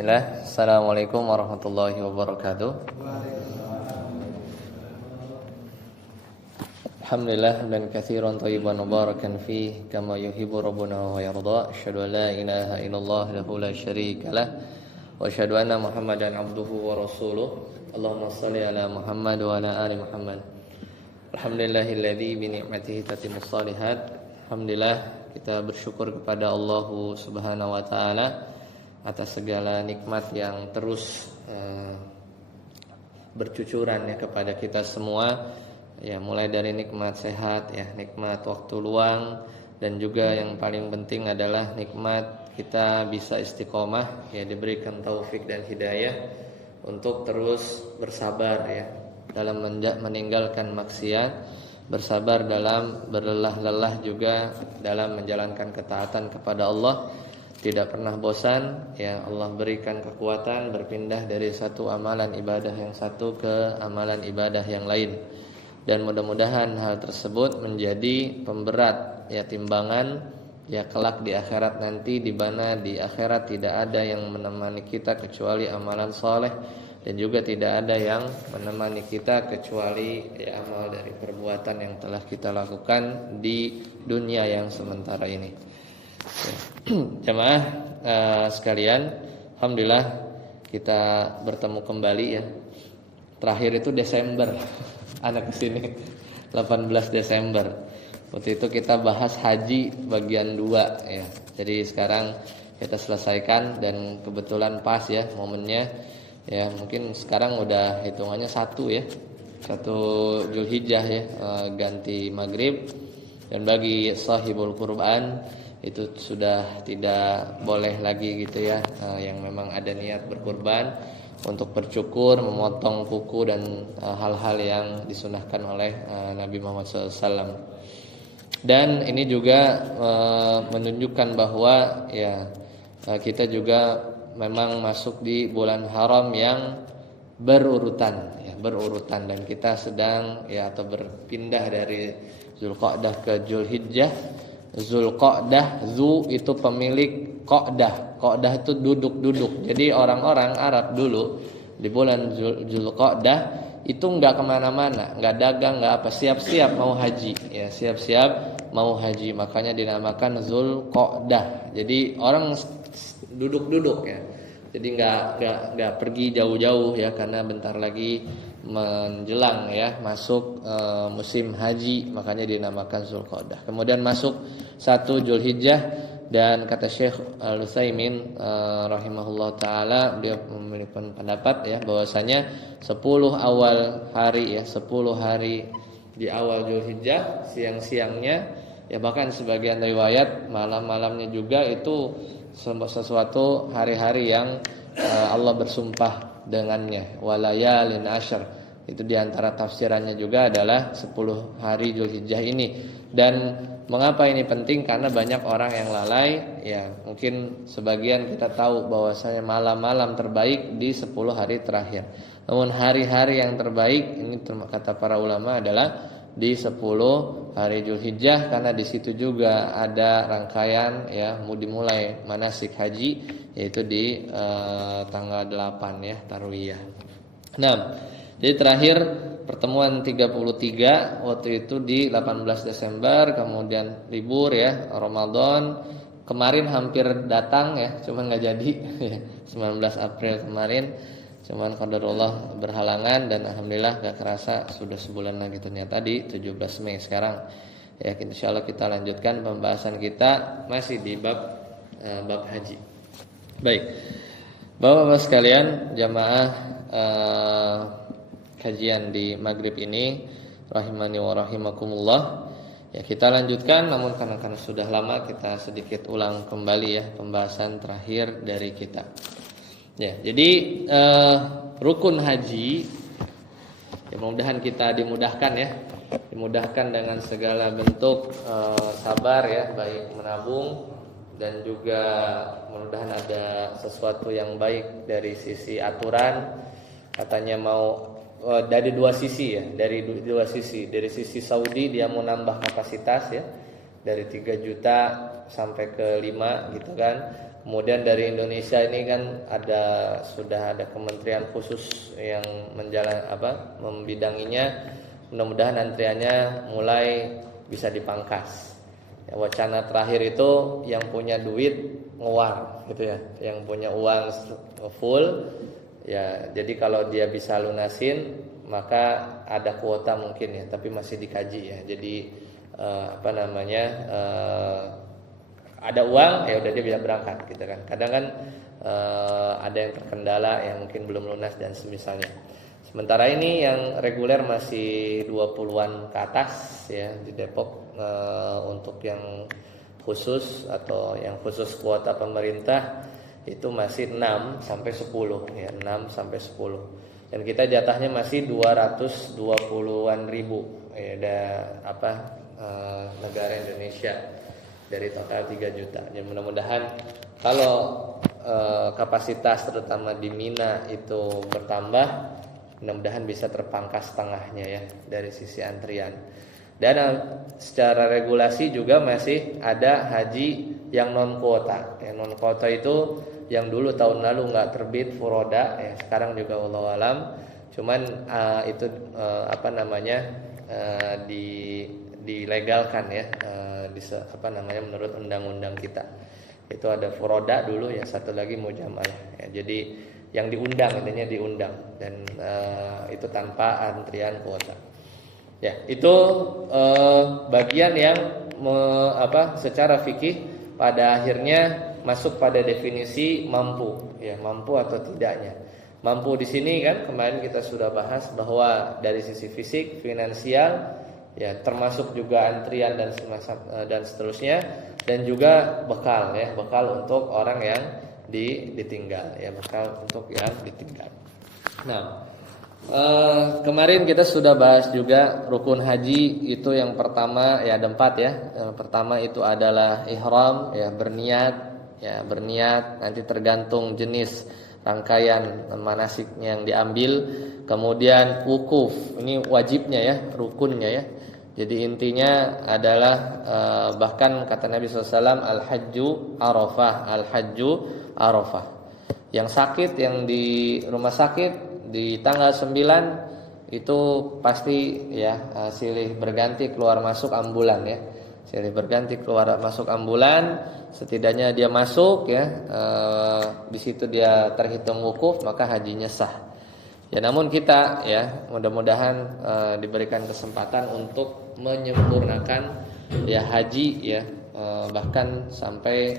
Bismillah. Assalamualaikum warahmatullahi wabarakatuh. Alhamdulillah dan katsiran thayyiban mubarakan fi kama yuhibbu rabbuna wa yarda. Asyhadu an la ilaha illallah lahu la syarika lah wa asyhadu anna Muhammadan abduhu wa rasuluh. Allahumma shalli ala Muhammad wa ala ali Muhammad. Alhamdulillahilladzi bi ni'matihi tatimmus shalihat. Alhamdulillah kita bersyukur kepada Allah Subhanahu wa taala atas segala nikmat yang terus bercucuran ya kepada kita semua. Ya, mulai dari nikmat sehat ya, nikmat waktu luang, dan juga yang paling penting adalah nikmat kita bisa istiqomah ya, diberikan taufik dan hidayah untuk terus bersabar ya dalam meninggalkan maksiat, bersabar dalam berlelah-lelah juga dalam menjalankan ketaatan kepada Allah. Tidak pernah bosan ya, Allah berikan kekuatan berpindah dari satu amalan ibadah yang satu ke amalan ibadah yang lain. Dan mudah-mudahan hal tersebut menjadi pemberat ya, timbangan ya kelak di akhirat nanti, di mana di akhirat tidak ada yang menemani kita kecuali amalan soleh, dan juga tidak ada yang menemani kita kecuali ya amal dari perbuatan yang telah kita lakukan di dunia yang sementara ini. Jamaah sekalian, alhamdulillah kita bertemu kembali ya. Terakhir itu Desember, anak kesini 18 Desember. Waktu itu kita bahas haji bagian 2 ya. Jadi sekarang kita selesaikan dan kebetulan pas ya momennya. Ya mungkin sekarang udah hitungannya 1 ya, 1 Zulhijjah ya, ganti maghrib. Dan bagi sahibul Qurban itu sudah tidak boleh lagi gitu ya, yang memang ada niat berkurban untuk bercukur, memotong kuku dan hal-hal yang disunahkan oleh Nabi Muhammad SAW. Dan ini juga menunjukkan bahwa ya kita juga memang masuk di bulan haram yang berurutan ya, berurutan, dan kita sedang ya atau berpindah dari Zulqa'dah ke Zulhijjah. Zulqa'dah, zu itu pemilik Qa'dah. Qa'dah itu duduk-duduk. Jadi orang-orang Arab dulu di bulan Zulqa'dah itu enggak kemana-mana, enggak dagang, enggak apa, siap-siap mau haji ya, siap-siap mau haji, makanya dinamakan Zulqa'dah. Jadi orang duduk-duduk ya. Jadi enggak pergi jauh-jauh ya, karena bentar lagi menjelang ya masuk musim haji, makanya dinamakan Zulqa'dah. Kemudian masuk 1 Zulhijjah, dan kata Syekh Al-Utsaimin rahimahullah taala, dia memiliki pendapat ya bahwasanya 10 awal hari ya, 10 hari di awal Zulhijjah siang-siangnya ya, bahkan sebagian riwayat malam-malamnya juga, itu sesuatu hari-hari yang Allah bersumpah dengannya, walayalin asyr. Itu diantara tafsirannya juga adalah 10 hari Zulhijjah ini. Dan mengapa ini penting? Karena banyak orang yang lalai ya, mungkin sebagian kita tahu bahwasanya malam-malam terbaik di 10 hari terakhir. Namun hari-hari yang terbaik ini kata para ulama adalah di 10 hari Zulhijjah, karena di situ juga ada rangkaian ya dimulai manasik haji, yaitu di tanggal 8 ya, tarwiyah. Nah, jadi terakhir pertemuan 33 waktu itu di 18 Desember, kemudian libur ya Ramadan. Kemarin hampir datang ya, cuman enggak jadi ya, 19 April kemarin. Cuman qadarullah berhalangan, dan alhamdulillah gak kerasa sudah sebulan lagi ternyata di 17 Mei sekarang. Ya, insyaallah kita lanjutkan pembahasan kita masih di bab haji. Baik. Bapak-bapak sekalian, jamaah kajian di maghrib ini rahimani wa rahimakumullah. Ya, kita lanjutkan, namun karena sudah lama kita sedikit ulang kembali ya pembahasan terakhir dari kita. Ya, jadi rukun haji ya, mudah-mudahan kita dimudahkan ya, dimudahkan dengan segala bentuk sabar ya, baik menabung dan juga mudah-mudahan ada sesuatu yang baik dari sisi aturan. Katanya mau dari 2 sisi ya, dari 2 sisi. Dari sisi Saudi dia mau nambah kapasitas ya, dari 3 juta sampai ke 5 gitu kan. Kemudian dari Indonesia ini kan sudah ada kementerian khusus yang membidanginya. Mudah-mudahan antriannya mulai bisa dipangkas. Ya, wacana terakhir itu yang punya duit nguang gitu ya, yang punya uang full ya. Jadi kalau dia bisa lunasin maka ada kuota mungkin ya, tapi masih dikaji ya. Jadi ada uang ya udah dia bisa berangkat gitu kan. Kadang kan ada yang terkendala yang mungkin belum lunas dan semisalnya. Sementara ini yang reguler masih 20-an ke atas ya di Depok, untuk yang khusus atau yang khusus kuota pemerintah itu masih 6 sampai 10 ya, 6 sampai 10. Dan kita jatahnya masih 220-an ribu ya, negara Indonesia dari total 3 juta. Ya mudah-mudahan kalau kapasitas terutama di Mina itu bertambah, mudah-mudahan bisa terpangkas setengahnya ya dari sisi antrian. Dan secara regulasi juga masih ada haji yang non kuota. Yang non kuota itu yang dulu tahun lalu nggak terbit furoda ya, sekarang juga wallahu alam. Cuman itu dilegalkan ya, menurut undang-undang kita. Itu ada furoda dulu ya, satu lagi mujamalah ya. Jadi yang diundang, intinya diundang, dan itu tanpa antrian kuota. Ya, itu bagian yang secara fikih pada akhirnya masuk pada definisi mampu, ya, mampu atau tidaknya. Mampu di sini kan kemarin kita sudah bahas bahwa dari sisi fisik, finansial, ya termasuk juga antrian dan seterusnya, dan juga bekal ya, bekal untuk orang yang ditinggal ya, bekal untuk yang ditinggal. Nah, kemarin kita sudah bahas juga rukun haji itu yang pertama ya, ada 4 ya. Yang pertama itu adalah ihram ya, berniat nanti tergantung jenis rangkaian manasik yang diambil. Kemudian wukuf, ini wajibnya ya, rukunnya ya. Jadi intinya adalah bahkan kata Nabi SAW, al-hajju arafah, al-hajju arafah. Yang sakit, yang di rumah sakit di tanggal 9 itu pasti ya silih berganti keluar masuk ambulan ya. Silih berganti keluar masuk ambulan, setidaknya dia masuk ya, di situ dia terhitung wukuf, maka hajinya sah. Ya namun kita ya mudah-mudahan diberikan kesempatan untuk menyempurnakan ya haji ya, bahkan sampai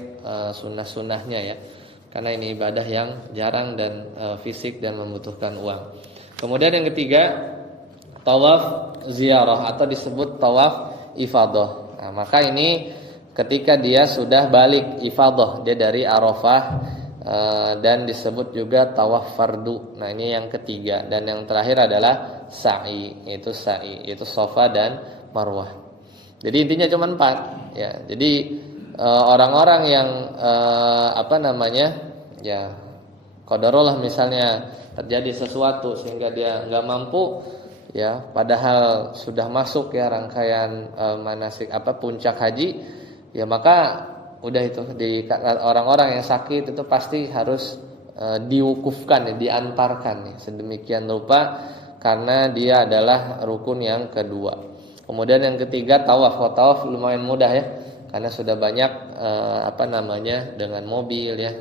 sunnah-sunnahnya ya. Karena ini ibadah yang jarang dan fisik dan membutuhkan uang. Kemudian yang ketiga, tawaf ziarah atau disebut tawaf ifadah. Nah, maka ini ketika dia sudah balik ifadah, dia dari Arafah, dan disebut juga tawaf fardu. Nah, ini yang ketiga, dan yang terakhir adalah sa'i, yaitu Safa dan Marwah. Jadi intinya cuma 4 ya. Jadi orang-orang yang ya qadarullah misalnya terjadi sesuatu sehingga dia nggak mampu ya, padahal sudah masuk ya rangkaian manasik puncak haji ya, maka udah itu di orang-orang yang sakit itu pasti harus diwukufkan ya, diantarkan ya, sedemikian rupa karena dia adalah rukun yang kedua. Kemudian yang ketiga tawaf. Tawaf lumayan mudah ya, karena sudah banyak dengan mobil ya,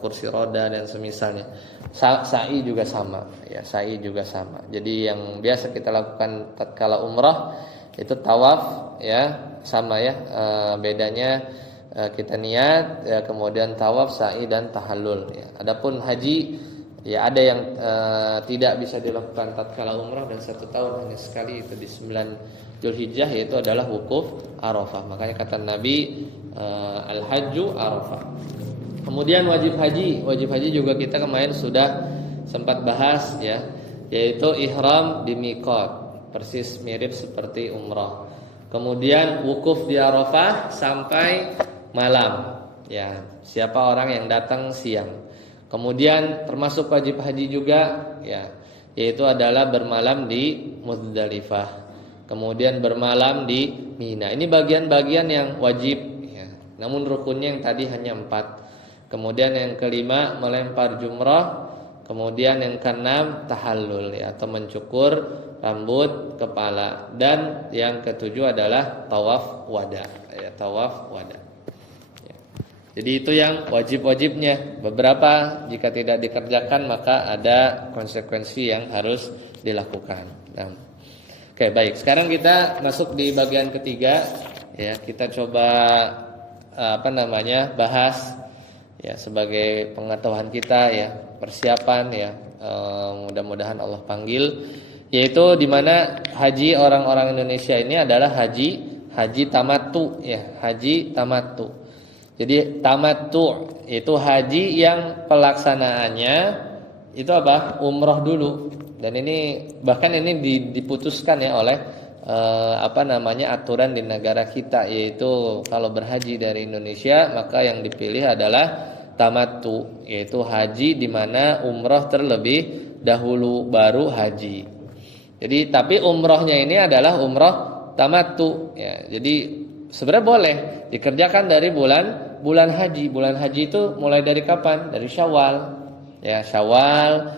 kursi roda dan semisalnya. Sa'i juga sama ya, sa'i juga sama. Jadi yang biasa kita lakukan tatkala umrah itu tawaf ya, sama ya, bedanya kita niat ya, kemudian tawaf, sa'i dan tahallul ya. Adapun haji ya ada yang tidak bisa dilakukan tatkala umrah dan 1 tahun hanya sekali, itu di 9 Dzulhijjah, yaitu adalah wukuf Arafah. Makanya kata Nabi al-hajju Arafah. Kemudian wajib haji juga kita kemarin sudah sempat bahas ya, yaitu ihram di miqat, persis mirip seperti umrah. Kemudian wukuf di Arafah sampai malam ya, siapa orang yang datang siang. Kemudian termasuk wajib haji juga ya, yaitu adalah bermalam di Muzdalifah. Kemudian bermalam di Mina. Ini bagian-bagian yang wajib ya. Namun rukunnya yang tadi hanya 4. Kemudian yang kelima melempar jumrah. Kemudian yang keenam tahallul ya, atau mencukur rambut kepala. Dan yang ketujuh adalah tawaf wada ya, tawaf wada ya. Jadi itu yang wajib-wajibnya. Beberapa jika tidak dikerjakan maka ada konsekuensi yang harus dilakukan. Nah, oke, baik. Sekarang kita masuk di bagian ketiga ya. Kita coba bahas ya sebagai pengetahuan kita ya, persiapan ya, mudah-mudahan Allah panggil, yaitu di mana haji orang-orang Indonesia ini adalah haji tamattu ya, haji tamattu. Jadi tamattu itu haji yang pelaksanaannya itu apa? Umroh dulu. Dan ini bahkan ini diputuskan ya oleh aturan di negara kita, yaitu kalau berhaji dari Indonesia maka yang dipilih adalah tamattu, yaitu haji di mana umroh terlebih dahulu baru haji. Jadi tapi umrohnya ini adalah umroh tamattu ya. Jadi sebenarnya boleh dikerjakan dari bulan haji. Bulan haji itu mulai dari kapan? Dari Syawal. Ya, Syawal,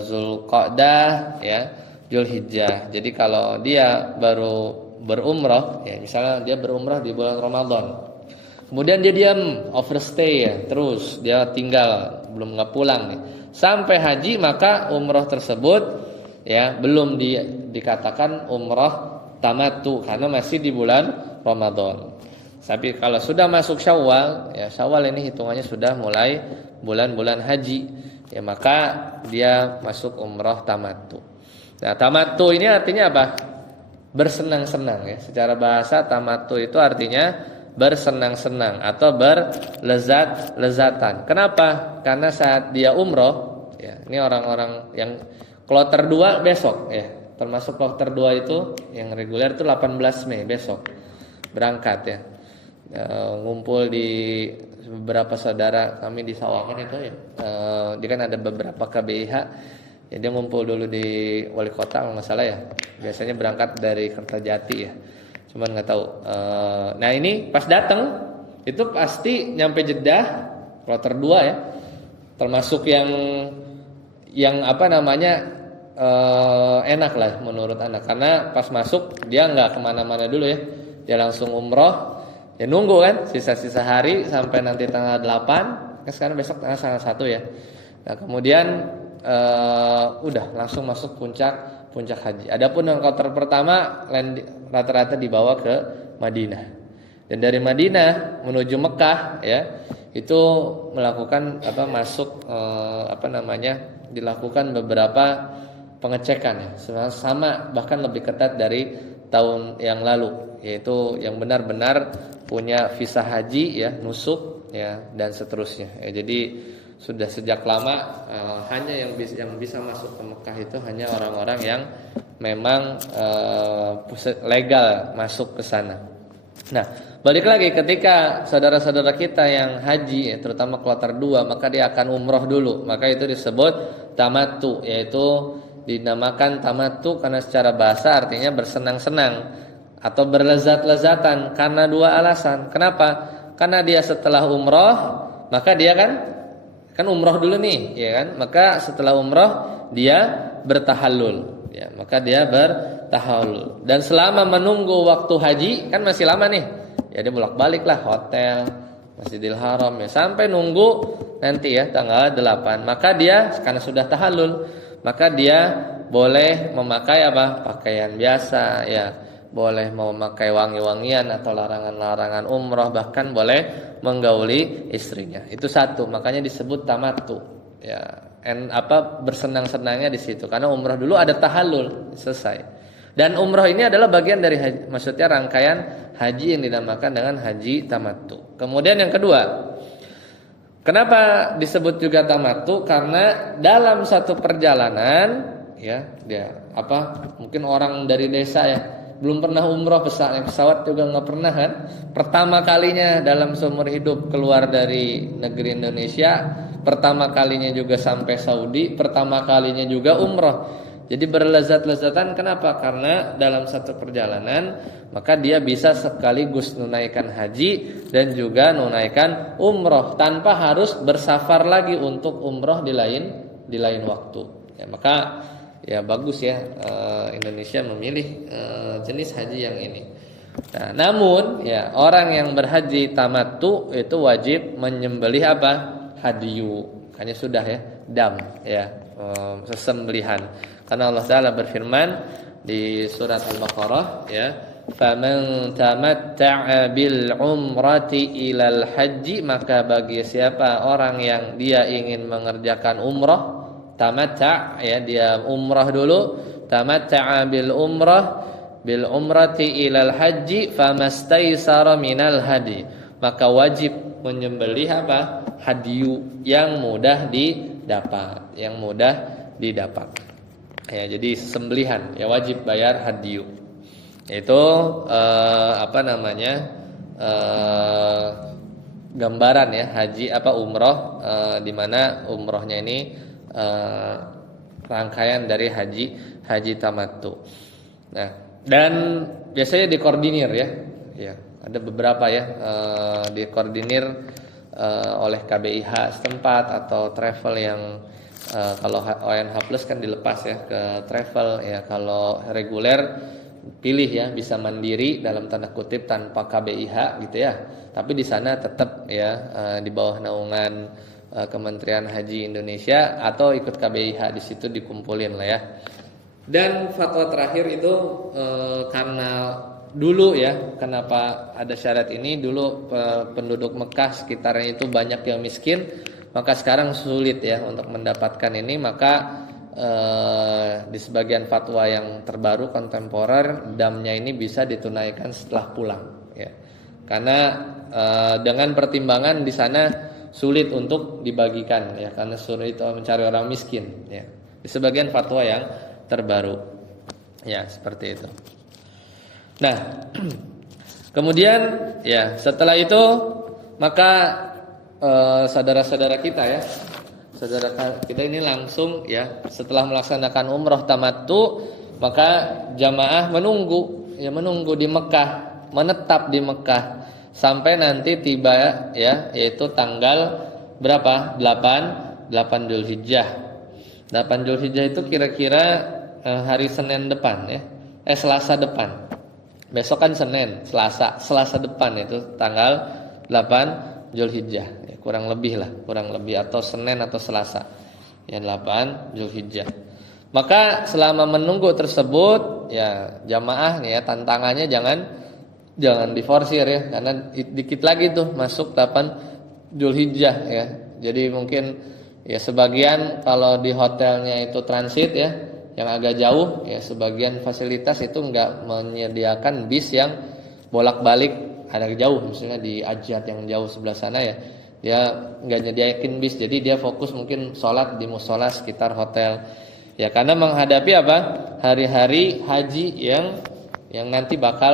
Zulqa'dah ya, Dzulhijjah. Jadi kalau dia baru berumrah ya, misalnya dia berumrah di bulan Ramadan. Kemudian dia diam, overstay ya, terus dia tinggal, nggak pulang nih sampai haji, maka umroh tersebut ya belum dikatakan umroh tamattu karena masih di bulan Ramadan. Tapi kalau sudah masuk Syawal, ya Syawal ini hitungannya sudah mulai bulan-bulan haji, ya maka dia masuk umroh tamattu. Nah, tamattu ini artinya apa? Bersenang-senang ya. Secara bahasa tamattu itu artinya bersenang-senang atau berlezat-lezatan. Kenapa? Karena saat dia umroh, ya, ini orang-orang yang kloter 2 besok ya. Termasuk kloter 2 itu yang reguler itu 18 Mei besok berangkat ya. Ngumpul di beberapa saudara kami di Sawangan itu ya. Dia kan ada beberapa KBIH. Ya, dia ngumpul dulu di wali kota kalau nggak salah ya. Biasanya berangkat dari Kertajati ya. Cuman nggak tahu. Nah ini pas datang itu pasti nyampe Jeddah kloter 2 ya. Termasuk yang enak lah menurut anak, karena pas masuk dia nggak kemana-mana dulu ya. Dia langsung umroh. Ya nunggu kan sisa-sisa hari sampai nanti tanggal 8. Kan sekarang besok tanggal 1 ya. Nah kemudian udah langsung masuk puncak haji. Adapun yang kloter pertama rata-rata dibawa ke Madinah. Dan dari Madinah menuju Mekah ya, itu melakukan dilakukan beberapa pengecekan ya. Sama bahkan lebih ketat dari tahun yang lalu, yaitu yang benar-benar punya visa haji ya, nusuk ya dan seterusnya. Ya, jadi sudah sejak lama hanya yang bisa masuk ke Mekah itu hanya orang-orang yang memang legal masuk ke sana. Nah, balik lagi ketika saudara-saudara kita yang haji ya, terutama kloter 2, maka dia akan umroh dulu. Maka itu disebut tamattu, yaitu dinamakan tamattu karena secara bahasa artinya bersenang-senang atau berlezat-lezatan karena 2 alasan. Kenapa? Karena dia setelah umroh, maka dia kan umroh dulu nih, ya kan? Maka setelah umroh dia bertahallul, ya. Maka dia bertahallul. Dan selama menunggu waktu haji kan masih lama nih. Ya dia bolak-balik lah hotel, Masjidil Haram ya sampai nunggu nanti ya tanggal 8. Maka dia karena sudah tahallul, maka dia boleh memakai pakaian biasa ya. Boleh memakai wangi-wangian atau larangan-larangan umroh, bahkan boleh menggauli istrinya. Itu satu, makanya disebut tamattu. Ya, bersenang-senangnya di situ. Karena umroh dulu ada tahallul, selesai. Dan umroh ini adalah bagian dari haji, maksudnya rangkaian haji yang dinamakan dengan haji tamattu. Kemudian yang kedua, kenapa disebut juga tamattu? Karena dalam satu perjalanan, ya, mungkin orang dari desa ya, belum pernah umroh, pesawat juga nggak pernah kan. Pertama kalinya dalam seumur hidup keluar dari negeri Indonesia, pertama kalinya juga sampai Saudi, pertama kalinya juga umroh. Jadi berlezat-lezatan kenapa? Karena dalam satu perjalanan maka dia bisa sekaligus menunaikan haji dan juga menunaikan umroh tanpa harus bersafar lagi untuk umroh di lain waktu. Ya, maka ya bagus ya Indonesia memilih jenis haji yang ini. Nah, namun ya orang yang berhaji tamattu itu wajib menyembelih apa? Hadiyu. Hanya sudah ya, dam ya, sesembelihan. Karena Allah Taala berfirman di surat Al-Baqarah ya, "Faman tamatta'a bil umrati ilal haji," maka bagi siapa orang yang dia ingin mengerjakan umrah, tamatta' ya, dia umrah dulu, tamatta'a bil umrati ilal haji famastaysara minal hadi, maka wajib menyembelih apa? Hadiyu yang mudah didapat, ya, jadi sembelihan ya wajib bayar hadiyu. Itu gambaran ya haji umroh, di mana umrohnya ini rangkaian dari haji tamattu. Nah, dan biasanya dikoordinir ya. Ya, ada beberapa ya dikoordinir oleh KBIH setempat atau travel yang kalau ONH Plus kan dilepas ya ke travel ya, kalau reguler pilih ya bisa mandiri dalam tanda kutip tanpa KBIH gitu ya. Tapi di sana tetap ya di bawah naungan Kementerian Haji Indonesia atau ikut KBIH, di situ dikumpulin lah ya. Dan fatwa terakhir itu karena dulu ya, kenapa ada syarat ini, dulu penduduk Mekah sekitarnya itu banyak yang miskin, maka sekarang sulit ya untuk mendapatkan ini. Maka di sebagian fatwa yang terbaru kontemporer, damnya ini bisa ditunaikan setelah pulang ya. Karena dengan pertimbangan di sana sulit untuk dibagikan ya, karena sulit mencari orang miskin ya. Di sebagian fatwa yang terbaru ya, seperti itu. Nah, kemudian ya setelah itu maka saudara-saudara kita ya, saudara kita ini langsung ya setelah melaksanakan umroh tamattu, maka jamaah menunggu di Mekah, menetap di Mekah sampai nanti tiba ya, yaitu tanggal berapa? 8 Dzulhijjah. 8 Dzulhijjah itu kira-kira hari Senin depan ya. Selasa depan. Besok kan Senin, Selasa depan itu tanggal 8 Dzulhijjah. Ya, kurang lebih atau Senin atau Selasa. Ya 8 Dzulhijjah. Maka selama menunggu tersebut ya jamaah nih ya, tantangannya jangan diforsir ya, karena dikit lagi tuh masuk 8 Dzulhijjah ya. Jadi mungkin ya sebagian kalau di hotelnya itu transit ya, yang agak jauh ya, sebagian fasilitas itu enggak menyediakan bis yang bolak-balik agak jauh, misalnya di Ajat yang jauh sebelah sana ya, dia enggak nyediain bis, jadi dia fokus mungkin sholat di musola sekitar hotel ya, karena menghadapi apa? Hari-hari haji yang nanti bakal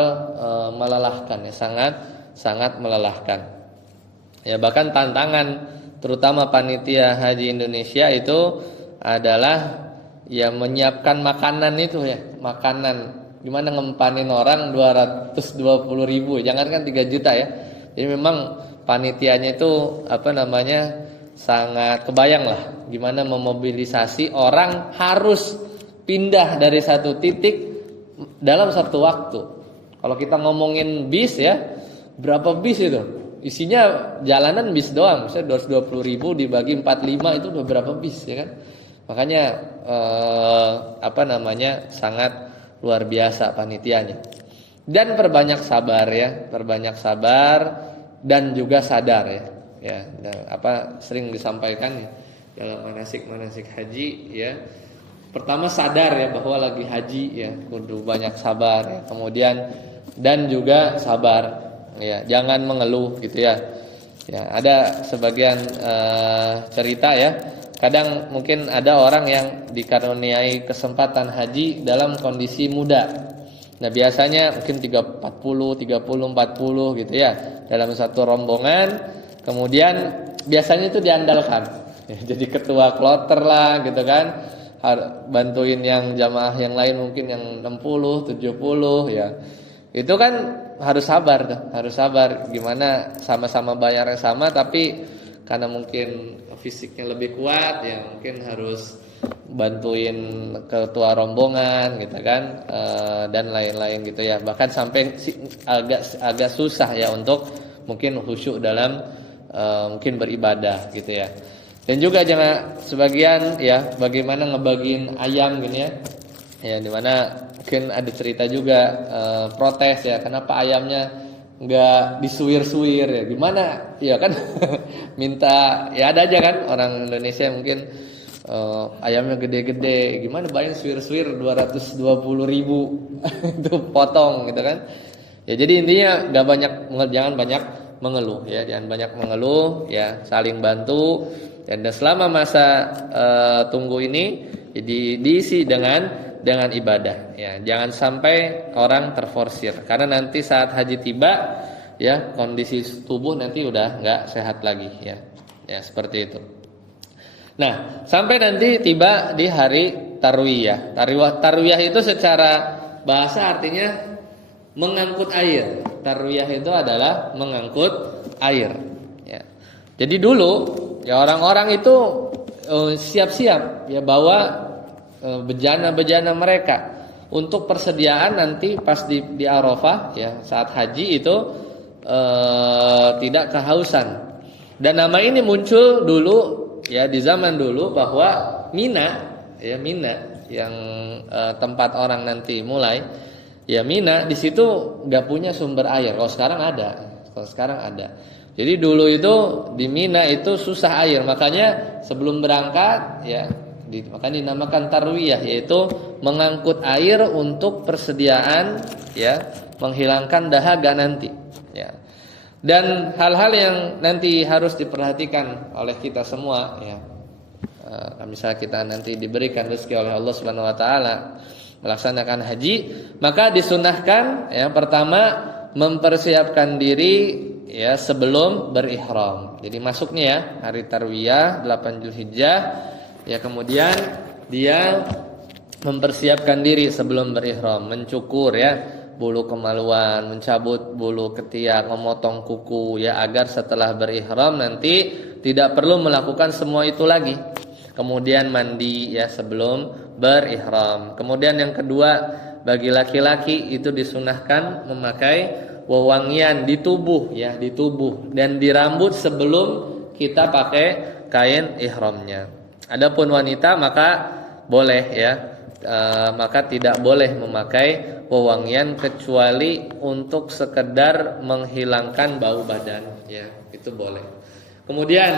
melelahkan ya, sangat melelahkan ya. Bahkan tantangan terutama panitia haji Indonesia itu adalah ya menyiapkan makanan itu ya, makanan gimana ngempanin orang 220.000, jangankan 3 juta ya. Jadi memang panitianya itu sangat kebayang lah gimana memobilisasi orang harus pindah dari satu titik dalam satu waktu. Kalau kita ngomongin bis ya, berapa bis itu? Isinya jalanan bis doang, misalnya 220.000 dibagi 45 itu udah berapa bis ya kan? Makanya sangat luar biasa panitianya. Dan perbanyak sabar dan juga sadar ya. Ya, sering disampaikan ya dalam manasik haji ya. Pertama sadar ya bahwa lagi haji ya, kudu banyak sabar ya. Kemudian dan juga sabar ya, jangan mengeluh gitu ya. Ya, ada sebagian cerita ya. Kadang mungkin ada orang yang dikaruniai kesempatan haji dalam kondisi muda. Nah, biasanya mungkin 30, 40 gitu ya, dalam satu rombongan. Kemudian biasanya itu diandalkan ya, jadi ketua kloter lah gitu kan, bantuin yang jamaah yang lain mungkin yang 60, 70 ya. Itu kan harus sabar tuh, harus sabar. Gimana sama-sama bayarnya sama tapi karena mungkin fisiknya lebih kuat ya mungkin harus bantuin ketua rombongan gitu kan, dan lain-lain gitu ya. Bahkan sampai agak susah ya untuk mungkin khusyuk dalam mungkin beribadah gitu ya. Dan juga jangan sebagian ya bagaimana ngebagiin ayam gini ya. Ya dimana mungkin ada cerita juga protes ya kenapa ayamnya nggak disuir-suir ya gimana ya kan. Minta ya ada aja kan orang Indonesia mungkin ayamnya gede-gede gimana bayang suir-suir 220.000 itu potong gitu kan ya. Jadi intinya jangan banyak mengeluh ya, jangan banyak mengeluh ya, saling bantu dan selama masa tunggu ini diisi dengan ibadah ya. Jangan sampai orang terforsir karena nanti saat haji tiba ya kondisi tubuh nanti udah nggak sehat lagi ya. Ya seperti itu. Nah, sampai nanti tiba di hari tarwiyah. Tarwiyah itu secara bahasa artinya mengangkut air. Tarwiyah itu adalah mengangkut air ya. Jadi dulu ya orang-orang itu siap-siap ya bawa bejana-bejana mereka untuk persediaan nanti pas di Arafah ya saat haji itu tidak kehausan. Dan nama ini muncul dulu ya di zaman dulu bahwa Mina yang tempat orang nanti mulai ya Mina di situ nggak punya sumber air. Kalau sekarang ada. Jadi dulu itu di Mina itu susah air, makanya sebelum berangkat ya makanya dinamakan tarwiyah, yaitu mengangkut air untuk persediaan ya menghilangkan dahaga nanti ya. Dan hal-hal yang nanti harus diperhatikan oleh kita semua ya. Misalnya kita nanti diberikan rezeki oleh Allah Subhanahu wa taala melaksanakan haji, maka disunahkan yang pertama mempersiapkan diri ya sebelum berihram. Jadi masuknya ya hari tarwiyah 8 Zulhijjah ya, kemudian dia mempersiapkan diri sebelum berihram, mencukur ya bulu kemaluan, mencabut bulu ketiak, memotong kuku ya agar setelah berihram nanti tidak perlu melakukan semua itu lagi. Kemudian mandi ya sebelum berihram. Kemudian yang kedua, bagi laki-laki itu disunahkan memakai wewangian di tubuh ya, di tubuh dan di rambut sebelum kita pakai kain ihramnya. Adapun wanita maka boleh ya, maka tidak boleh memakai wewangian kecuali untuk sekedar menghilangkan bau badan ya, itu boleh. Kemudian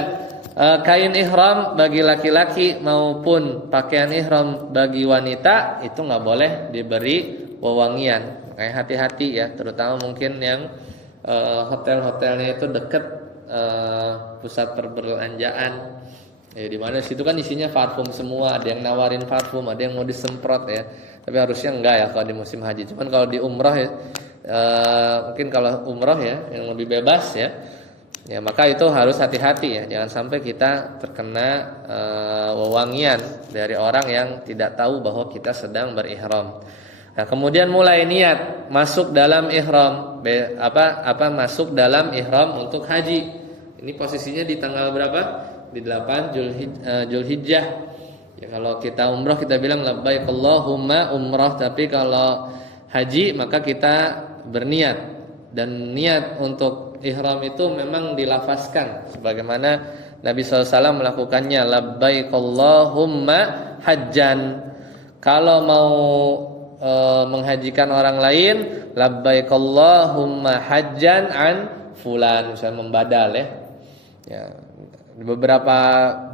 kain ihram bagi laki-laki maupun pakaian ihram bagi wanita itu nggak boleh diberi wewangian. Kayak hati-hati ya, terutama mungkin yang hotel-hotelnya itu dekat pusat perbelanjaan. Ya, di mana situ kan isinya parfum semua, ada yang nawarin parfum, ada yang mau disemprot ya. Tapi harusnya enggak ya kalau di musim haji. Cuman kalau di umrah ya, mungkin kalau umrah ya yang lebih bebas ya. Ya maka itu harus hati-hati ya, jangan sampai kita terkena wewangian dari orang yang tidak tahu bahwa kita sedang berihram. Nah, kemudian mulai niat masuk dalam ihram, masuk dalam ihram untuk haji. Ini posisinya di tanggal berapa? Di 8 Zulhijjah. Ya kalau kita umrah kita bilang labbaik Allahumma umrah, tapi kalau haji maka kita berniat. Dan niat untuk ihram itu memang dilafazkan sebagaimana Nabi SAW melakukannya, labbaik Allahumma hajjan. Kalau mau menghajikan orang lain, labbaik Allahumma hajjan an fulan, misalnya membadal ya. Ya, beberapa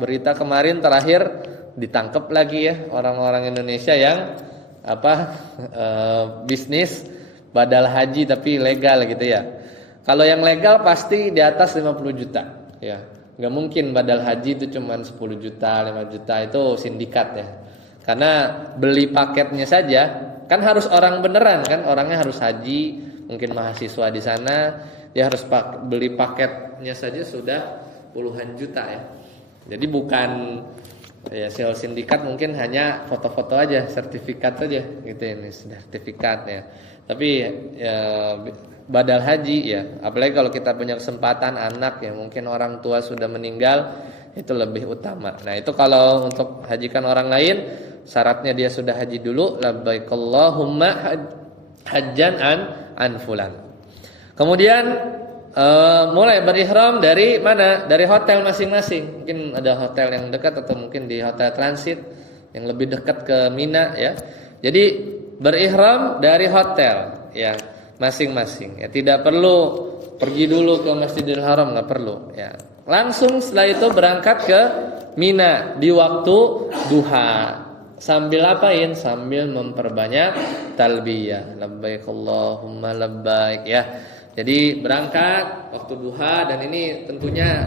berita kemarin terakhir ditangkap lagi ya orang-orang Indonesia yang bisnis badal haji tapi legal gitu ya. Kalau yang legal pasti di atas 50 juta ya. Gak mungkin badal haji itu cuma 10 juta, 5 juta, itu sindikat ya. Karena beli paketnya saja kan harus orang beneran kan, orangnya harus haji, mungkin mahasiswa di sana, dia harus beli paketnya saja sudah puluhan juta ya. Jadi bukan Ya, sel sindikat mungkin hanya foto-foto aja, sertifikat aja gitu ini sertifikat ya. Tapi ya badal haji ya, apalagi kalau kita punya kesempatan anak ya, mungkin orang tua sudah meninggal, itu lebih utama. Nah, itu kalau untuk hajikan orang lain, syaratnya dia sudah haji dulu, labbaik Allahumma hajjan an fulan. Kemudian mulai berihram dari mana? Dari hotel masing-masing. Mungkin ada hotel yang dekat atau mungkin di hotel transit yang lebih dekat ke Mina ya. Jadi berihram dari hotel ya masing-masing. Ya, tidak perlu pergi dulu ke Masjidil Haram, nggak perlu ya. Langsung setelah itu berangkat ke Mina di waktu duha. Sambil apain? Sambil memperbanyak talbiyah. Labbaik Allahumma labbaik ya. Jadi berangkat waktu duha, dan ini tentunya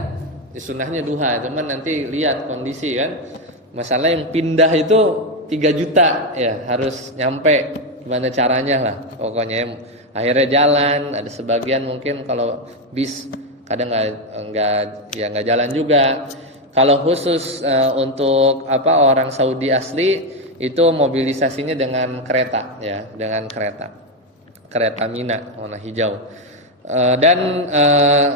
sunnahnya duha, teman nanti lihat kondisi kan. Masalah yang pindah itu 3 juta ya, harus nyampe gimana caranya lah. Pokoknya akhirnya jalan, ada sebagian mungkin kalau bis kadang nggak jalan juga. Kalau khusus untuk orang Saudi asli itu mobilisasinya dengan kereta ya, dengan kereta Mina warna hijau. Dan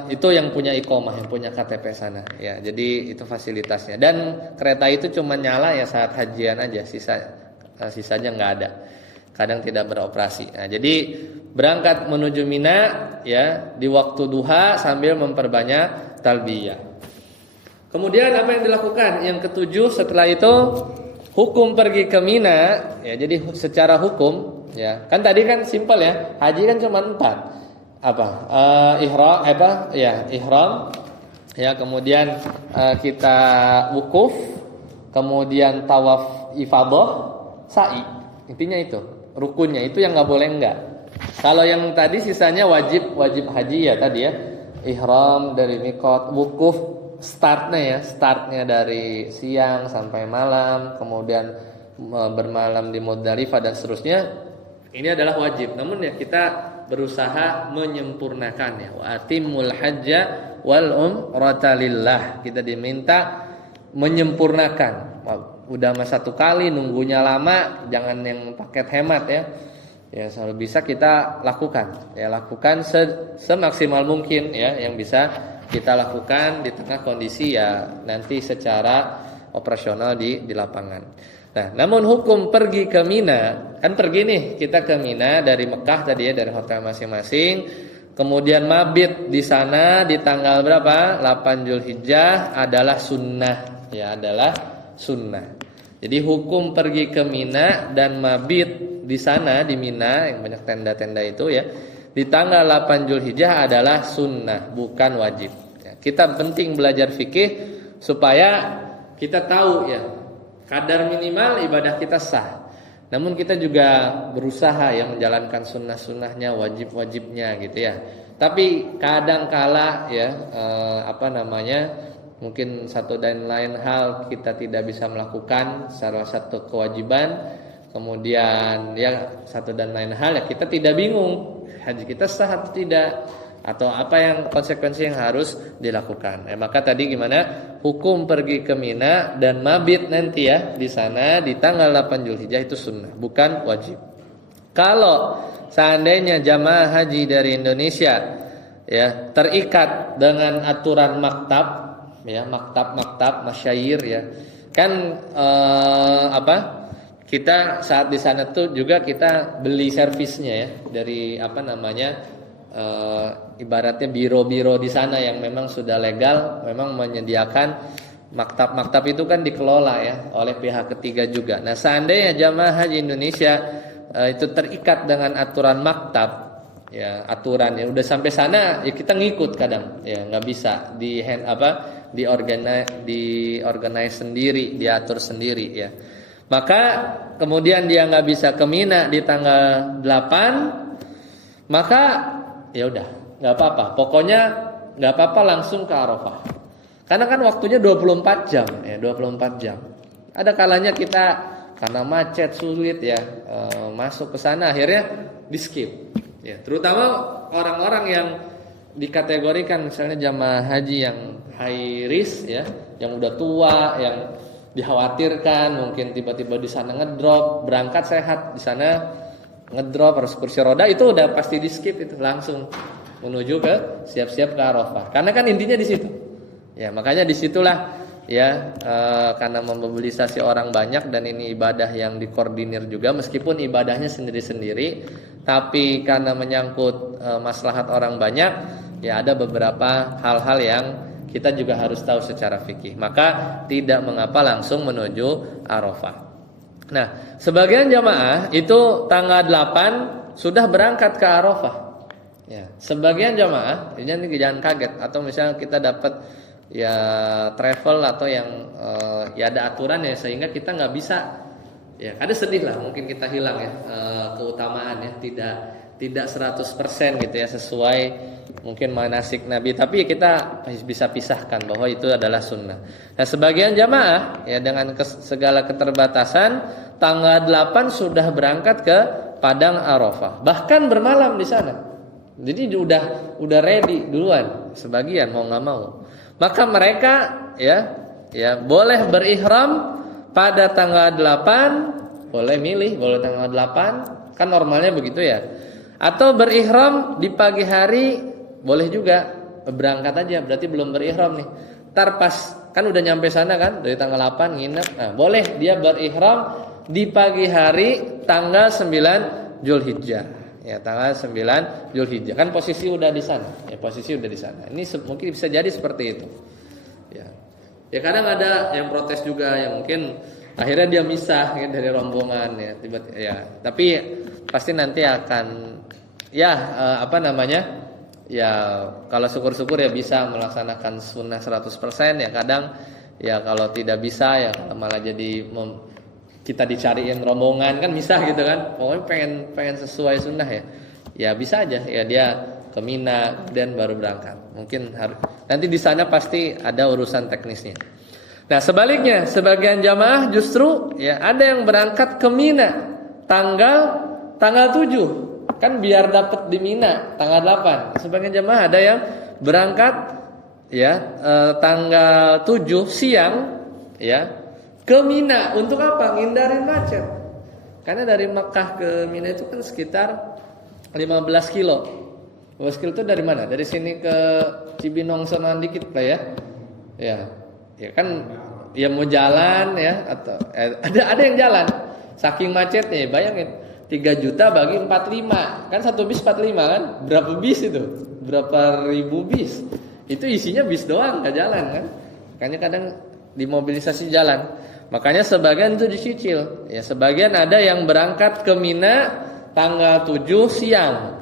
itu yang punya iqomah, yang punya KTP sana ya. Jadi itu fasilitasnya. Dan kereta itu cuma nyala ya saat hajian aja, sisanya nggak ada. Kadang tidak beroperasi. Nah, jadi berangkat menuju Mina ya di waktu duha sambil memperbanyak talbiyah. Kemudian apa yang dilakukan? Yang ketujuh setelah itu hukum pergi ke Mina ya. Jadi secara hukum ya, kan tadi kan simpel ya, haji kan cuma 4. Ihram ya, kemudian kita wukuf, kemudian tawaf ifadah, sa'i. Intinya itu rukunnya, itu yang nggak boleh enggak. Kalau yang tadi sisanya wajib haji ya tadi ya, ihram dari miqat, wukuf startnya dari siang sampai malam, kemudian bermalam di Muzdalifah dan seterusnya. Ini adalah wajib. Namun ya kita berusaha menyempurnakannya. Wa atimul hajja wal umrata lillah. Kita diminta menyempurnakan. Udah mah 1 kali nunggunya lama, jangan yang paket hemat ya. Ya selalu bisa kita lakukan. Ya lakukan semaksimal mungkin ya yang bisa kita lakukan di tengah kondisi ya nanti secara operasional di lapangan. Nah, namun hukum pergi ke Mina, kan pergi nih kita ke Mina dari Mekah tadi ya, dari hotel masing-masing. Kemudian mabit di sana di tanggal berapa? 8 Zulhijjah adalah sunnah ya, adalah sunnah. Jadi hukum pergi ke Mina dan mabit di sana di Mina yang banyak tenda-tenda itu ya, di tanggal 8 Zulhijjah adalah sunnah, bukan wajib. Ya, kita penting belajar fikih supaya kita tahu ya kadar minimal ibadah kita sah. Namun kita juga berusaha yang menjalankan sunnah-sunnahnya, wajib-wajibnya gitu ya. Tapi kadang kala ya mungkin satu dan lain hal kita tidak bisa melakukan salah satu kewajiban. Kemudian ya satu dan lain hal ya kita tidak bingung haji kita sah atau tidak, atau apa yang konsekuensi yang harus dilakukan. Maka tadi gimana? Hukum pergi ke Mina dan mabit nanti ya di sana di tanggal 8 Zulhijjah itu sunnah, bukan wajib. Kalau seandainya jamaah haji dari Indonesia ya terikat dengan aturan maktab ya, maktab masyayir ya. Kan kita saat di sana tuh juga kita beli servisnya ya dari ibaratnya biro-biro di sana yang memang sudah legal, memang menyediakan maktab itu kan dikelola ya oleh pihak ketiga juga. Nah, seandainya jamaah haji Indonesia itu terikat dengan aturan maktab ya, aturan ya udah sampai sana ya kita ngikut kadang ya, nggak bisa diorganize sendiri, diatur sendiri ya. Maka kemudian dia nggak bisa ke Mina di tanggal 8, maka ya udah nggak apa-apa, pokoknya nggak apa-apa langsung ke Arafah. Karena kan waktunya 24 jam ya, 24 jam. Ada kalanya kita karena macet sulit ya masuk ke sana, akhirnya di skip. Ya, terutama orang-orang yang dikategorikan misalnya jamaah haji yang high risk ya, yang udah tua, yang dikhawatirkan, mungkin tiba-tiba di sana ngedrop, berangkat sehat, di sana ngedrop harus kursi roda, itu udah pasti di skip, itu langsung menuju ke siap-siap ke Arafah. Karena kan intinya di situ. Ya, makanya disitulah ya karena memobilisasi orang banyak dan ini ibadah yang dikoordinir juga, meskipun ibadahnya sendiri-sendiri, tapi karena menyangkut maslahat orang banyak, ya ada beberapa hal-hal yang kita juga harus tahu secara fikih. Maka tidak mengapa langsung menuju Arafah. Nah, sebagian jamaah itu tanggal 8 sudah berangkat ke Arafah. Ya, sebagian jamaah, ini jangan kaget, atau misalnya kita dapat ya travel atau yang ya ada aturan ya sehingga kita nggak bisa, ya ada sedih lah, mungkin kita hilang ya keutamaan ya, tidak 100% gitu ya sesuai mungkin manasik Nabi, tapi kita bisa pisahkan bahwa itu adalah sunnah. Nah, sebagian jamaah ya dengan segala keterbatasan tanggal 8 sudah berangkat ke Padang Arafah, bahkan bermalam di sana. Jadi udah ready duluan sebagian mau nggak mau. Maka mereka ya boleh berihram pada tanggal 8, boleh milih, boleh tanggal 8, kan normalnya begitu ya. Atau berihram di pagi hari, boleh juga berangkat aja, berarti belum berihram nih. Ntar pas kan udah nyampe sana kan dari tanggal 8 nginep. Nah, boleh dia berihram di pagi hari tanggal 9 Zulhijjah. Ya, tanggal 9 Zulhijjah. Kan posisi udah di sana. Ya, posisi udah di sana. Ini mungkin bisa jadi seperti itu. Ya. Ya kadang ada yang protes juga yang mungkin akhirnya dia misah ya, dari rombongan ya, tiba-tiba ya. Tapi pasti nanti akan ya ya kalau syukur-syukur ya bisa melaksanakan sunnah 100% ya. Kadang ya kalau tidak bisa ya malah jadi kita dicariin rombongan kan bisa gitu kan, pokoknya pengen sesuai sunnah ya bisa aja ya dia ke Mina dan baru berangkat. Mungkin nanti di sana pasti ada urusan teknisnya. Nah, sebaliknya sebagian jamaah justru ya ada yang berangkat ke Mina tanggal 7 kan biar dapat di Mina tanggal 8. Sebagian jamaah ada yang berangkat ya tanggal 7 siang ya ke Mina. Untuk apa? Ngindarin macet. Karena dari Makkah ke Mina itu kan sekitar 15 kilo. 15 kilo itu dari mana? Dari sini ke Cibinong sana dikit lah ya. Ya kan ya mau jalan ya atau ada yang jalan. Saking macetnya, bayangin 3 juta bagi 45. Kan satu bis 45 kan? Berapa bis itu? Berapa ribu bis? Itu isinya bis doang, enggak jalan kan? Makanya kadang dimobilisasi jalan. Makanya sebagian itu dicicil. Ya, sebagian ada yang berangkat ke Mina tanggal 7 siang.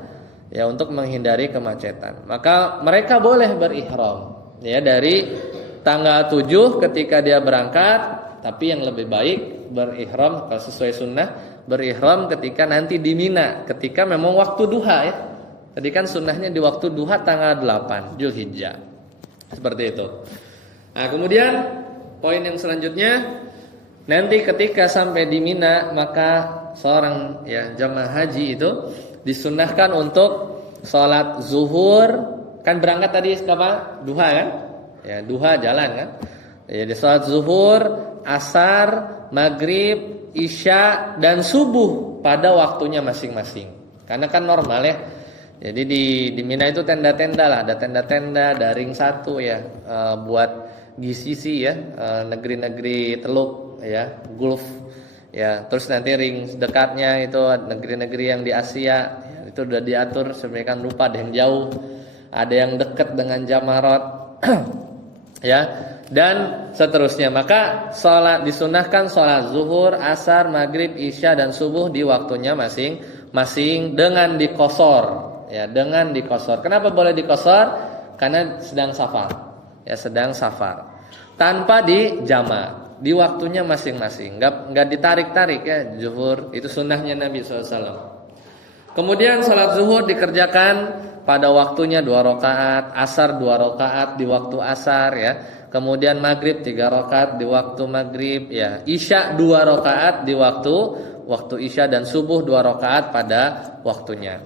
Ya, untuk menghindari kemacetan. Maka mereka boleh berihram. Ya, dari tanggal 7 ketika dia berangkat, tapi yang lebih baik berihram kalau sesuai sunnah, berihram ketika nanti di Mina, ketika memang waktu duha ya. Tadi kan sunnahnya di waktu duha tanggal 8 Zulhijjah. Seperti itu. Nah, kemudian poin yang selanjutnya, nanti ketika sampai di Mina maka seorang ya jamaah haji itu disunnahkan untuk sholat zuhur. Kan berangkat tadi apa? Duha kan? Ya, duha jalan kan? Ya, di sholat zuhur, asar, maghrib, isya dan subuh pada waktunya masing-masing. Karena kan normal ya. Jadi di Mina itu tenda-tenda lah, ada tenda-tenda, ada ring 1 ya buat GCC ya, negeri-negeri Teluk ya, Gulf ya. Terus nanti ring dekatnya itu negeri-negeri yang di Asia ya, itu udah diatur sebenarnya, kan lupa ada yang jauh, ada yang dekat dengan Jamarat ya, dan seterusnya. Maka sholat disunahkan sholat zuhur, asar, maghrib, isya dan subuh di waktunya masing-masing dengan dikosor ya, dengan dikosor. Kenapa boleh dikosor? Karena sedang safar ya, sedang safar, tanpa dijama, di waktunya masing-masing, nggak ditarik-tarik ya. Zuhur itu sunnahnya Nabi SAW. Kemudian salat zuhur dikerjakan pada waktunya 2 rakaat, asar 2 rakaat di waktu asar ya. Kemudian maghrib 3 rakaat di waktu maghrib ya. Isya 2 rakaat di waktu isya dan subuh 2 rakaat pada waktunya.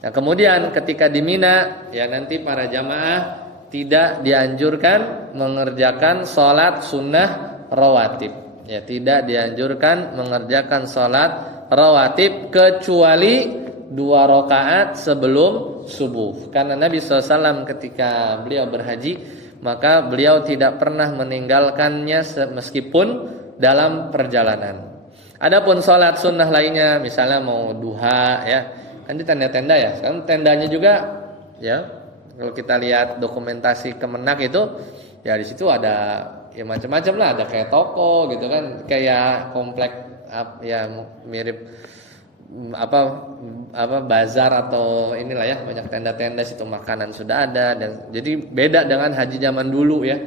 Nah, kemudian ketika di Mina ya, nanti para jamaah tidak dianjurkan mengerjakan sholat sunnah rawatib. Ya, tidak dianjurkan mengerjakan salat rawatib kecuali 2 rakaat sebelum subuh. Karena Nabi SAW ketika beliau berhaji, maka beliau tidak pernah meninggalkannya meskipun dalam perjalanan. Adapun salat sunnah lainnya, misalnya mau duha ya, kan di tenda-tenda ya. Sekarang tendanya juga ya, kalau kita lihat dokumentasi Kemenak itu ya di situ ada ya macam-macam lah, ada kayak toko gitu kan, kayak komplek ya mirip bazar atau inilah ya, banyak tenda-tenda, situ makanan sudah ada, dan jadi beda dengan haji zaman dulu ya.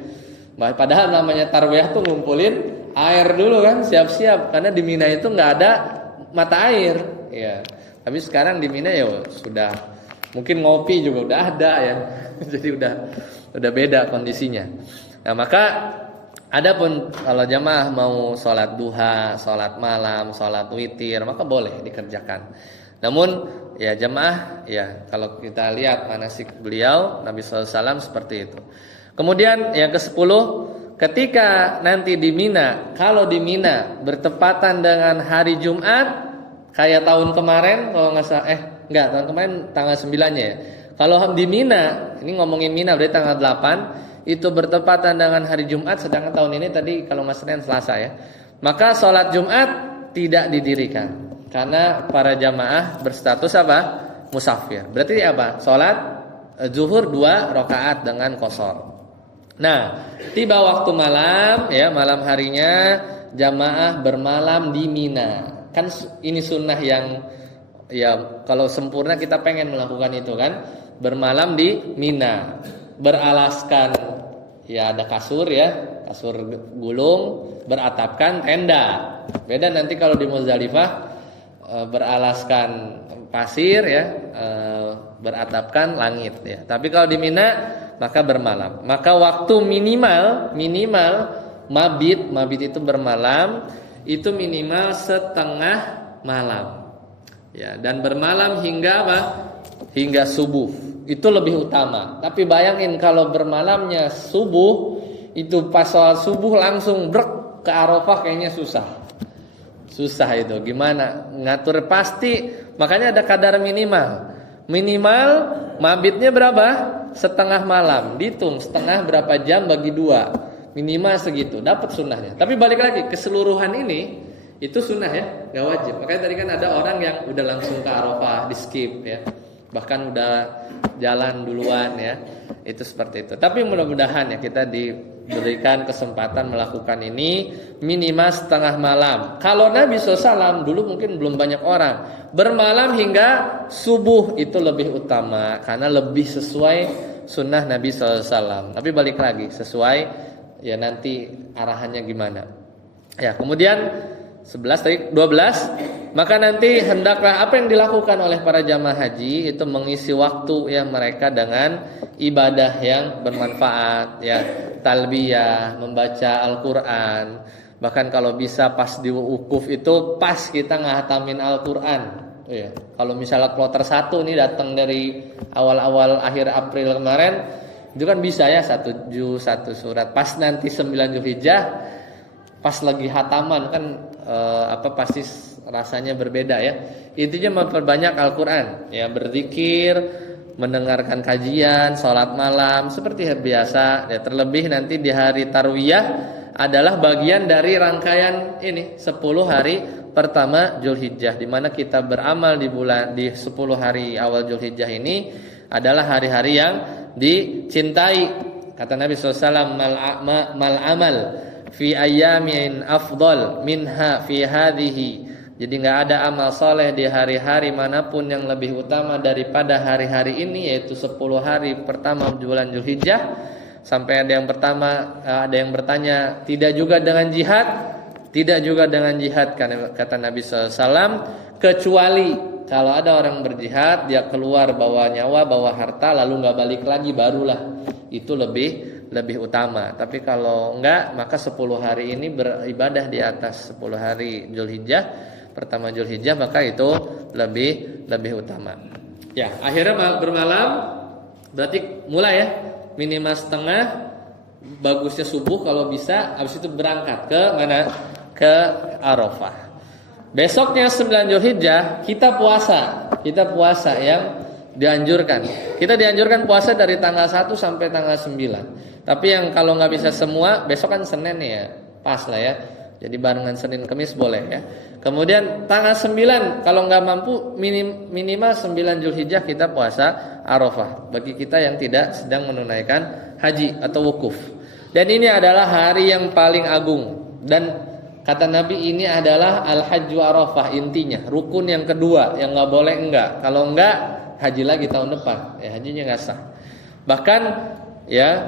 Padahal namanya tarwiyah tuh ngumpulin air dulu kan, siap-siap, karena di Mina itu nggak ada mata air ya. Tapi sekarang di Mina ya sudah, mungkin ngopi juga udah ada ya. Jadi udah beda kondisinya. Nah, maka adapun kalau jamaah mau sholat duha, sholat malam, sholat witir, maka boleh dikerjakan. Namun ya jamaah ya, kalau kita lihat manasik beliau Nabi SAW seperti itu. Kemudian yang ke-10, ketika nanti di Mina, kalau di Mina bertepatan dengan hari Jumat kayak tahun kemarin, kalau nggak salah tahun kemarin tanggal 9-nya ya. Kalau di Mina, ini ngomongin Mina berarti tanggal 8, itu bertepatan dengan hari Jumat, sedangkan tahun ini tadi kalau nggak Senin Selasa ya. Maka sholat Jumat tidak didirikan karena para jamaah berstatus apa? Musafir. Berarti apa? Sholat zuhur 2 rakaat dengan qashar. Nah, tiba waktu malam ya, malam harinya jamaah bermalam di Mina. Kan ini sunnah yang ya kalau sempurna kita pengen melakukan itu kan, bermalam di Mina, beralaskan ya ada kasur ya, kasur gulung, beratapkan tenda. Beda nanti kalau di Muzdalifah beralaskan pasir ya, beratapkan langit ya. Tapi kalau di Mina maka bermalam. Maka waktu minimal mabit itu bermalam itu minimal setengah malam. Ya, dan bermalam hingga apa? Hingga subuh. Itu lebih utama. Tapi bayangin kalau bermalamnya subuh, itu pas sholat subuh langsung brek ke Arafah, kayaknya susah. Susah itu. Gimana ngatur? Pasti makanya ada kadar minimal. Minimal mabitnya berapa? Setengah malam. Dihitung setengah berapa jam bagi 2. Minimal segitu, dapat sunnahnya. Tapi balik lagi, keseluruhan ini itu sunnah ya, gak wajib. Makanya tadi kan ada orang yang udah langsung ke Arafah, di skip ya, bahkan udah jalan duluan ya. Itu seperti itu. Tapi mudah-mudahan ya kita diberikan kesempatan melakukan ini minimal setengah malam. Kalau Nabi SAW dulu mungkin belum banyak orang, bermalam hingga subuh itu lebih utama karena lebih sesuai sunnah Nabi SAW. Tapi balik lagi, sesuai ya nanti arahannya gimana. Ya, kemudian 12, maka nanti hendaklah apa yang dilakukan oleh para jamaah haji itu mengisi waktu ya mereka dengan ibadah yang bermanfaat ya, talbiyah, membaca Al-Qur'an. Bahkan kalau bisa pas di wukuf itu pas kita ngahatamin Al-Qur'an. Ya, kalau misalnya kloter 1 nih datang dari awal-awal akhir April kemarin, itu kan bisa ya 1 juz 1 surat. Pas nanti 9 Zulhijjah pas lagi hataman kan pasti rasanya berbeda ya. Intinya memperbanyak Al-Qur'an, ya berzikir, mendengarkan kajian, sholat malam seperti biasa. Ya, terlebih nanti di hari Tarwiyah adalah bagian dari rangkaian ini 10 hari pertama Zulhijjah, di mana kita beramal di 10 hari awal Zulhijjah ini adalah hari-hari yang dicintai. Kata Nabi SAW, mal amal fi ayyamin afdal minha fi hadhihi. Jadi enggak ada amal soleh di hari-hari manapun yang lebih utama daripada hari-hari ini, yaitu 10 hari pertama bulan Zulhijjah. Sampai ada yang bertanya, tidak juga dengan jihad? Tidak juga dengan jihad, karena kata Nabi SAW, kecuali kalau ada orang berjihad, dia keluar bawa nyawa, bawa harta, lalu enggak balik lagi, barulah itu lebih utama. Tapi kalau enggak, maka 10 hari ini beribadah di atas 10 hari Zulhijjah, pertama Zulhijjah, maka itu lebih utama. Ya, akhirnya bermalam berarti mulai ya, minimal setengah, bagusnya subuh kalau bisa, habis itu berangkat ke mana? Ke Arafah. Besoknya 9 Zulhijjah kita puasa. Kita puasa yang dianjurkan. Kita dianjurkan puasa dari tanggal 1 sampai tanggal 9. Tapi yang kalau nggak bisa semua, besok kan Senin ya. Pas lah ya. Jadi barengan Senin Kamis boleh ya. Kemudian tanggal 9 kalau nggak mampu minimal 9 Zulhijjah kita puasa Arafah. Bagi kita yang tidak sedang menunaikan haji atau wukuf. Dan ini adalah hari yang paling agung. Dan kata Nabi ini adalah Al-Hajju Arafah intinya. Rukun yang kedua yang nggak boleh enggak. Kalau enggak haji lagi tahun depan. Ya hajinya nggak sah. Bahkan ya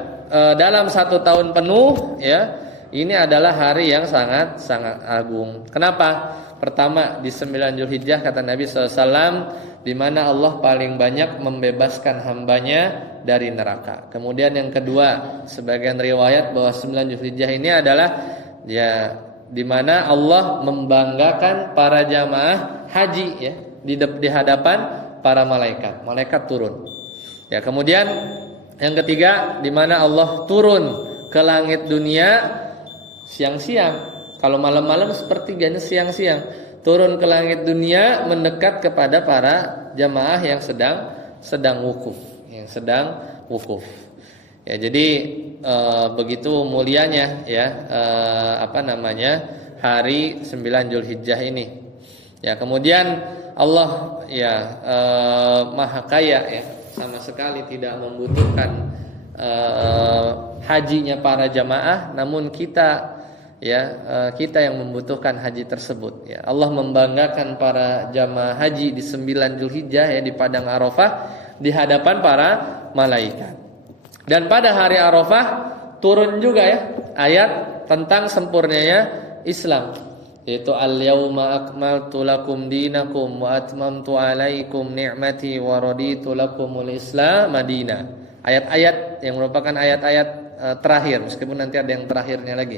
dalam 1 tahun penuh ya. Ini adalah hari yang sangat agung. Kenapa? Pertama di 9 Zulhijjah kata Nabi SAW, di mana Allah paling banyak membebaskan hambanya dari neraka. Kemudian yang kedua, sebagian riwayat bahwa 9 Zulhijjah ini adalah ya di mana Allah membanggakan para jamaah haji ya di hadapan para malaikat. Malaikat turun. Ya, kemudian yang ketiga di mana Allah turun ke langit dunia siang-siang. Kalau malam-malam sepertiganya siang-siang. Turun ke langit dunia mendekat kepada para jamaah yang sedang wukuf, Ya, jadi begitu mulianya ya hari 9 Zulhijjah ini. Ya, kemudian Allah ya Maha Kaya ya, sama sekali tidak membutuhkan hajinya para jamaah, namun kita yang membutuhkan haji tersebut ya. Allah membanggakan para jamaah haji di 9 Zulhijjah ya di padang Arafah di hadapan para malaikat. Dan pada hari Arafah turun juga ya ayat tentang sempurnanya Islam, yaitu al-yauma akmaltu lakum dinakum wa atmamtu alaikum ni'mati wa raditu lakumul Islam madina. Ayat-ayat yang merupakan ayat-ayat terakhir, meskipun nanti ada yang terakhirnya lagi.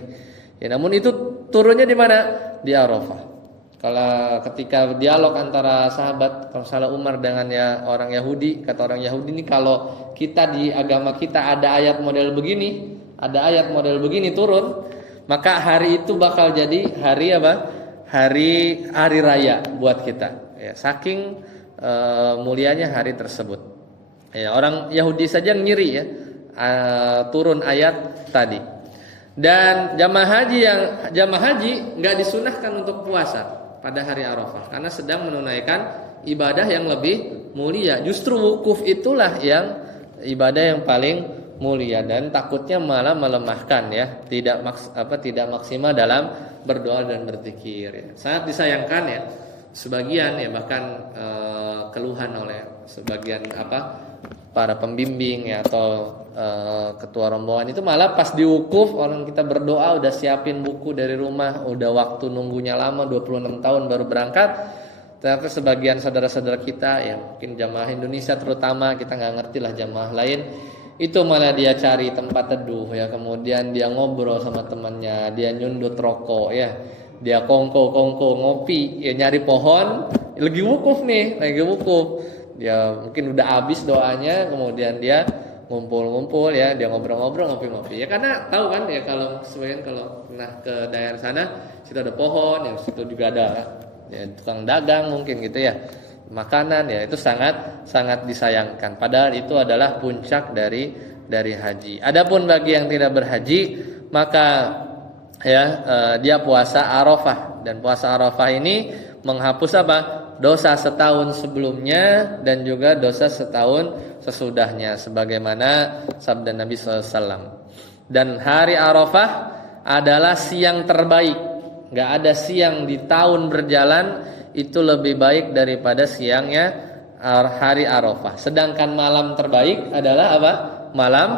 Ya, namun itu turunnya di mana? Di Arafah. Kalau ketika dialog antara sahabat, kalau salah Umar dengan ya orang Yahudi, kata orang Yahudi ini kalau kita di agama kita ada ayat model begini, ada ayat model begini turun, maka hari itu bakal jadi hari apa? Hari raya buat kita. Ya, saking mulianya hari tersebut. Ya, orang Yahudi saja ngiri ya turun ayat tadi. Dan jamaah haji nggak disunahkan untuk puasa pada hari Arafah karena sedang menunaikan ibadah yang lebih mulia. Justru wukuf itulah yang ibadah yang paling mulia dan takutnya malah melemahkan ya, tidak maksimal dalam berdoa dan berzikir ya. Sangat disayangkan ya, sebagian ya bahkan keluhan oleh sebagian para pembimbing ya atau ketua rombongan itu malah pas di wukuf orang kita berdoa udah siapin buku dari rumah, udah waktu nunggunya lama 26 tahun baru berangkat. Tapi sebagian saudara-saudara kita ya mungkin jamaah Indonesia terutama, kita nggak ngerti lah jamaah lain, itu malah dia cari tempat teduh ya, kemudian dia ngobrol sama temannya, dia nyundut rokok ya, dia kongko ngopi ya, nyari pohon, lagi wukuf, dia mungkin udah habis doanya, kemudian dia ngumpul ya, dia ngobrol ngopi ya, karena tahu kan ya kalau sebagian kalau pernah ke daerah sana, situ ada pohon, yang situ juga ada ya tukang dagang mungkin gitu ya, makanan ya, itu sangat disayangkan. Padahal itu adalah puncak dari haji. Adapun bagi yang tidak berhaji, maka ya dia puasa Arafah, dan puasa Arafah ini menghapus dosa setahun sebelumnya dan juga dosa setahun sesudahnya, sebagaimana sabda Nabi SAW. Dan hari Arafah adalah siang terbaik. Gak ada siang di tahun berjalan itu lebih baik daripada siangnya hari Arafah. Sedangkan malam terbaik adalah malam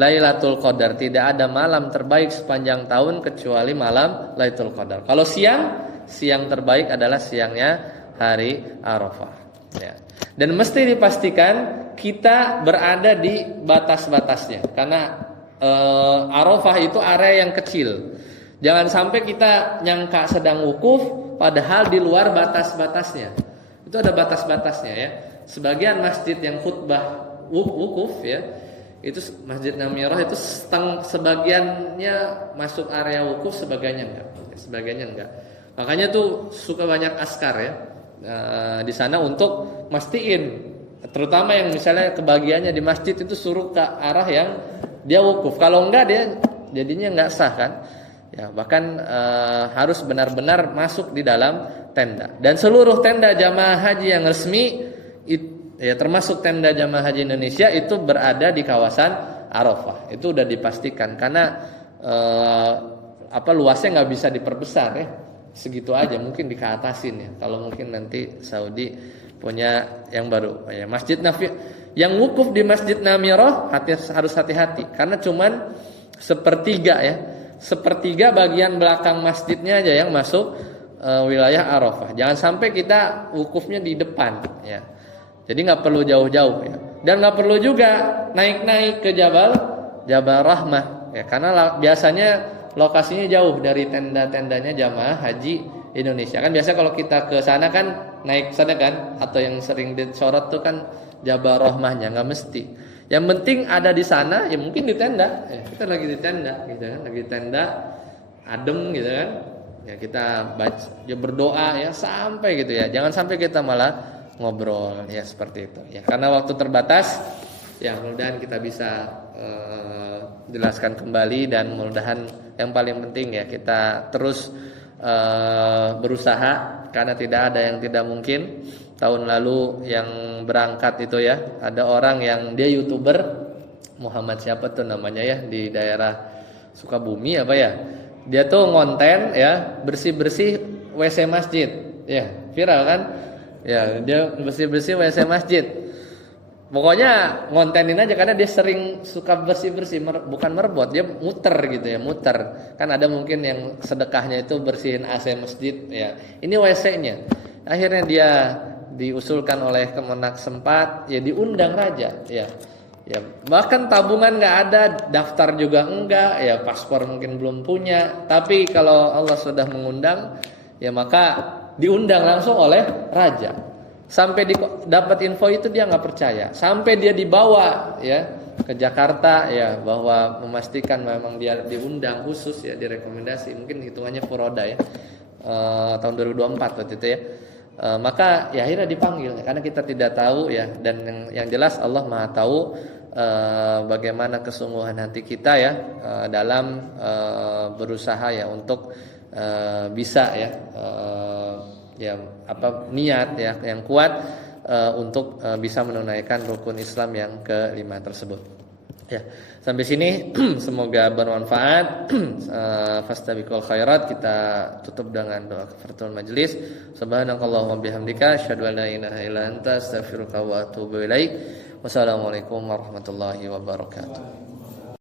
Lailatul Qadar. Tidak ada malam terbaik sepanjang tahun kecuali malam Lailatul Qadar. Kalau siang terbaik adalah siangnya hari Arafah ya. Dan mesti dipastikan kita berada di batas-batasnya, karena Arafah itu area yang kecil. Jangan sampai kita nyangka sedang wukuf padahal di luar batas-batasnya. Itu ada batas-batasnya ya. Sebagian masjid yang khutbah wukuf ya, itu Masjid Namirah itu sebagiannya masuk area wukuf, sebagiannya enggak. Makanya tuh suka banyak askar ya di sana untuk mastiin, terutama yang misalnya kebagiannya di masjid itu suruh ke arah yang dia wukuf. Kalau enggak dia jadinya enggak sah kan. Ya, bahkan harus benar-benar masuk di dalam tenda. Dan seluruh tenda jamaah haji yang resmi ya termasuk tenda jamaah haji Indonesia itu berada di kawasan Arafah. Itu udah dipastikan karena luasnya nggak bisa diperbesar ya. Segitu aja, mungkin dikeatasin ya. Kalau mungkin nanti Saudi punya yang baru. Ya, yang wukuf di Masjid Namirah harus hati-hati karena cuman sepertiga bagian belakang masjidnya aja yang masuk wilayah Arafah. Jangan sampai kita wukufnya di depan ya. Jadi nggak perlu jauh-jauh ya. Dan nggak perlu juga naik-naik ke Jabal Rahmah ya, karena biasanya lokasinya jauh dari tenda-tendanya jamaah haji Indonesia. Kan biasa kalau kita ke sana kan naik sana kan, atau yang sering disorot tuh kan Jabal Rahmahnya, nggak mesti. Yang penting ada di sana, ya mungkin di tenda. Ya, kita lagi di tenda, gitu kan, lagi di tenda, adem gitu kan. Ya kita baca, ya berdoa ya sampai gitu ya. Jangan sampai kita malah ngobrol ya seperti itu. Ya karena waktu terbatas, ya mudah-mudahan kita bisa jelaskan kembali, dan mudah-mudahan yang paling penting ya kita terus berusaha karena tidak ada yang tidak mungkin. Tahun lalu yang berangkat itu ya, ada orang yang dia YouTuber, Muhammad siapa tuh namanya ya, di daerah Sukabumi apa ya. Dia tuh ngonten ya bersih-bersih WC masjid. Ya, viral kan? Ya, dia bersih-bersih WC masjid. Pokoknya ngontenin aja karena dia sering suka bersih-bersih, bukan merebot, dia muter gitu ya, muter. Kan ada mungkin yang sedekahnya itu bersihin AC masjid ya. Ini WC-nya. Akhirnya dia diusulkan oleh Kemenak Sempat, ya diundang raja ya. Ya, bahkan tabungan nggak ada, daftar juga enggak, ya paspor mungkin belum punya. Tapi kalau Allah sudah mengundang, ya maka diundang langsung oleh raja. Sampai dapat info itu dia nggak percaya. Sampai dia dibawa ya ke Jakarta ya, bahwa memastikan memang dia diundang khusus ya, direkomendasi. Mungkin hitungannya Furoda ya, tahun 2024 waktu itu ya. Maka ya akhirnya dipanggil karena kita tidak tahu ya, dan yang jelas Allah Maha tahu bagaimana kesungguhan hati kita ya dalam berusaha ya untuk bisa ya niat ya yang kuat untuk bisa menunaikan rukun Islam yang kelima tersebut. Ya, sampai sini semoga bermanfaat. Fastabiqul khairat, kita tutup dengan doa kafaratul majelis. Subhanakallahumma bihamdika asyhadu an la ilaha illa anta astaghfiruka wa atubu ilaik. Wassalamualaikum warahmatullahi wabarakatuh.